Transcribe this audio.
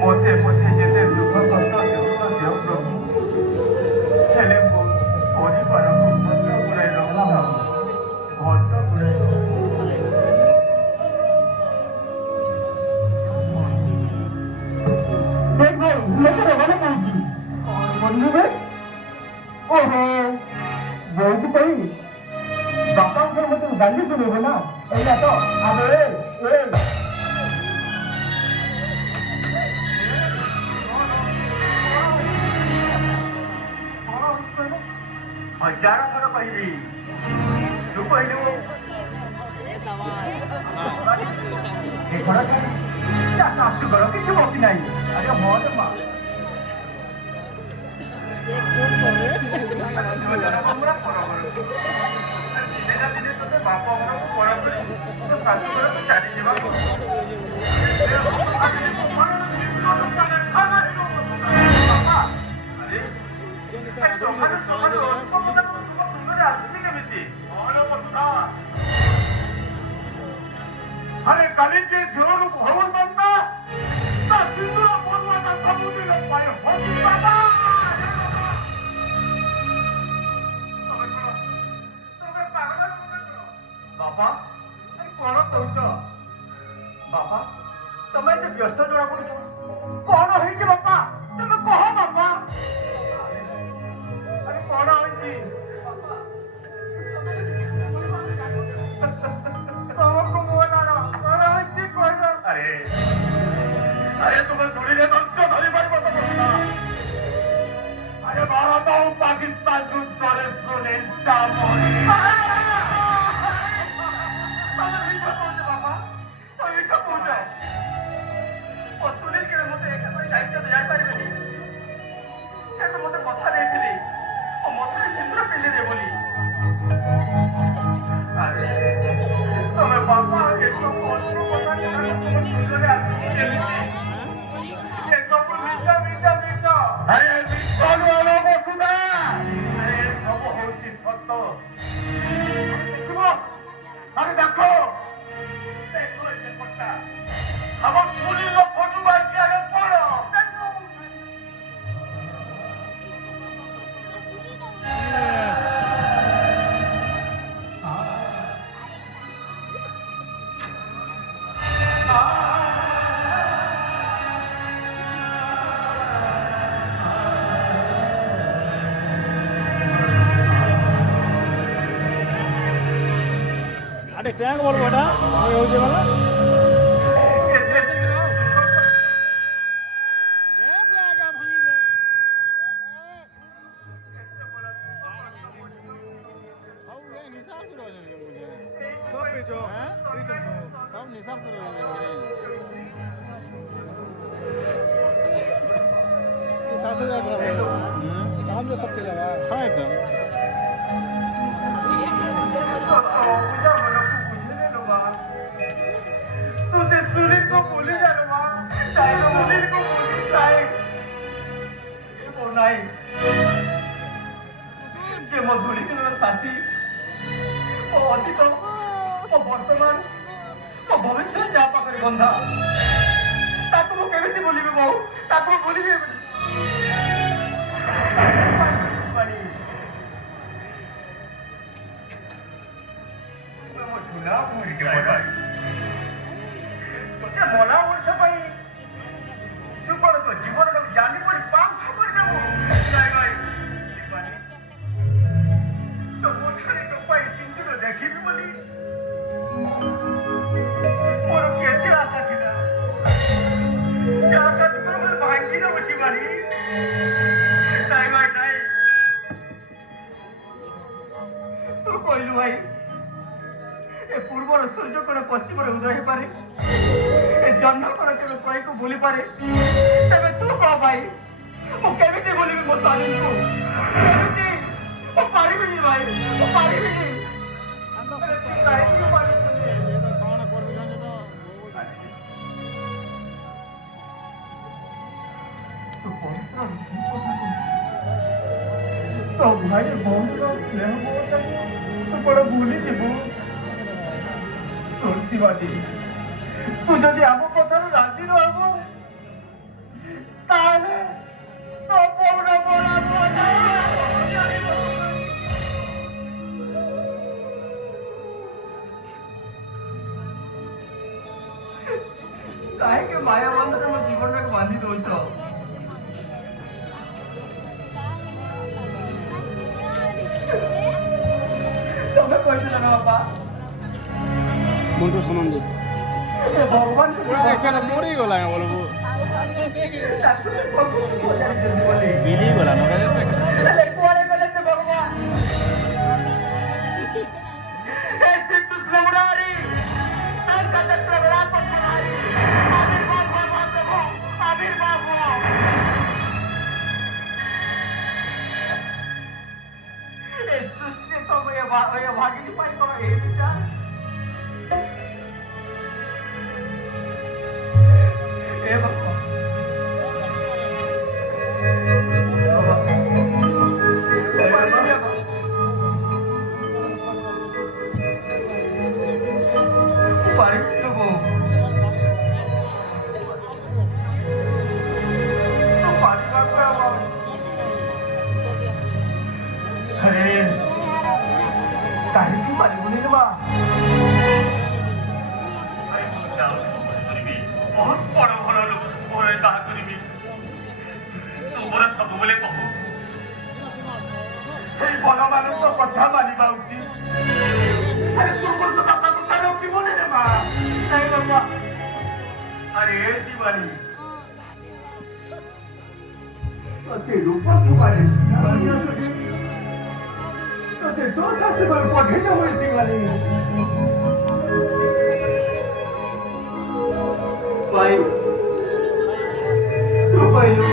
ମୋତେ ଯେତେ ଦୁଃଖ କଷ୍ଟ ଦେଉଛ ଦେଉ ପ୍ରଭୁ, ହେଲେ ମୋ ପରିବାରକୁ ଭଦ୍ର ଗୁଡ଼ାଇ ରଖ, ଭଦ୍ର ଗୁଡ଼ାଇ ରଖ। देख भाई मैं तो रवाना पहुंची और बंधु भाई ओहो बहुत कोई बापा को मुझे गाली सुनेगा ना ऐसा तो अब ए हजारों थर कहली तू कहलु सासू घर किसी बसी ना अरे मत मा बाप घर को पर शाशु घर को चली अरे कली के जोर भवन बनना सिंदूर बनवा समुद्र पाए होती बाबा बापा कौन कौच बापा तुम ये व्यस्त जरा पड़ कौन हो बापा तुम कह बापा अरे कौन हो अरे अरे तुम धुड़े मंच धरी पार अरे भारत और पाकिस्तान युद्ध सुनील अरे देखो हम सुनी लो फोटो बात किया पढ़ो अरे क्या बोल बेटा मैं हो जाएगा वर्तमान भविष्य जा पाखे बंधा केमी बोल बहु बोल मला वर्ष तू कौन तो जीवन जानी पड़ी पाप खबर तो मुझे तो पाई चिंतन देखी बोली मोर केते आशा थिला आशा तो मोर भाग्य न बची मारी नहीं तू कहलु भाई ए पूर्वर सूर्य कोन पश्चिम उदय हो पारे ए जन्म कोन के कोई को बोली पारे तबे तू कह भाई मु केमिति बोलिबी मो स्वामी को केमिति ओ पारिबी भाई ओ पारिबी तो भाई बहुत स्नेह बहुत तो बड़ा भूली जीव तोर ଶିବାଜୀ ତୁ ଯଦି ଆମ କଥାରୁ ରାଜି ନ ହବୁ ତାହେଲେ ତୋ ପୌର ବୋଳା କାହିଁକି ମାୟା ବନ୍ଧରେ ମୋ ଜୀବନଟାକୁ ବାନ୍ଧି ଦଉଛ? ତମେ କହିଥିଲ ନା ବାପା মন্ত্র সমান দিই ଏ ଭଗବାନଙ୍କୁ এখানে মরেই গলা বলবো ତାକୁ ସେ ପ୍ରଭୁଙ୍କୁ ବଜାଇଛନ୍ତି ବୋଲି। বিলি গলা না ହେଲେ କୁଆଡ଼େ ଗଲେ ସେ ଭଗବାନ? ଏ ଶ୍ରୀକୃଷ୍ଣ ମୁରାରୀ ତାଙ୍କ ଚକ୍ରବେଳା ପଥନାରୀ ଆବିର୍ଭାବ ହୁଅ ମହାପ୍ରଭୁ ଆବିର୍ଭାବ ହୁଅ। ଏ ସୃଷ୍ଟି ସବୁ ଏ ଭାଗିନୀ ପାଇଁ କଣ ଏ ବିଚାର? ଏ ବାପା କାହିଁକି ପାରିବୁନି ରେ ମା ବହୁତ ବଡ଼ ଭଲ ଲୋକ ମୋର ତାହା କରିବି ତୁମର ସବୁବେଳେ କହୁ ସେଇ ଭଗବାନଙ୍କ କଥା ମାନିବା ଉଚିତ ଆରେ ତୁମର ତ ବାପା କଥା ରଖିବନି ରେ ମା ନାଇଁ ବାପା ଆରେ ଏ ଶିବାନୀ ତତେ ରୂପ ଶିବାନୀ ତତେ ଦୋଷ ଶିବାନୀ ପଠେଇ ଦେବ ଶିବାନୀ ଭାଇ ତୁ କହିଲୁ